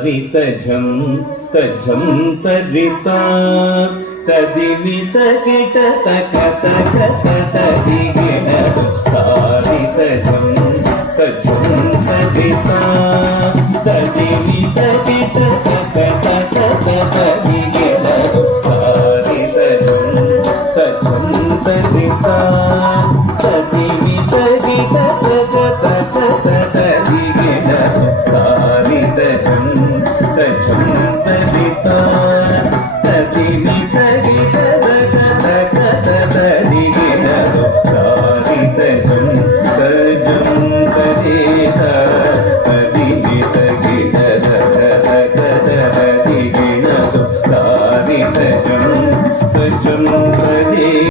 ತಾರಿತ ಝಂ ತಂ ತರಿತ ತದಿಮಿತ ಕಿಟ ತಕ ತಕ ತದಿಗಿಣ ತಾರಿತ ಝಂ ತರಿತ ತದಿಮಿತ ಕಿಟ ತಕ ತಕ ತದಿಗಿಣ ತಾರಿತ ಝಂ ತರಿತ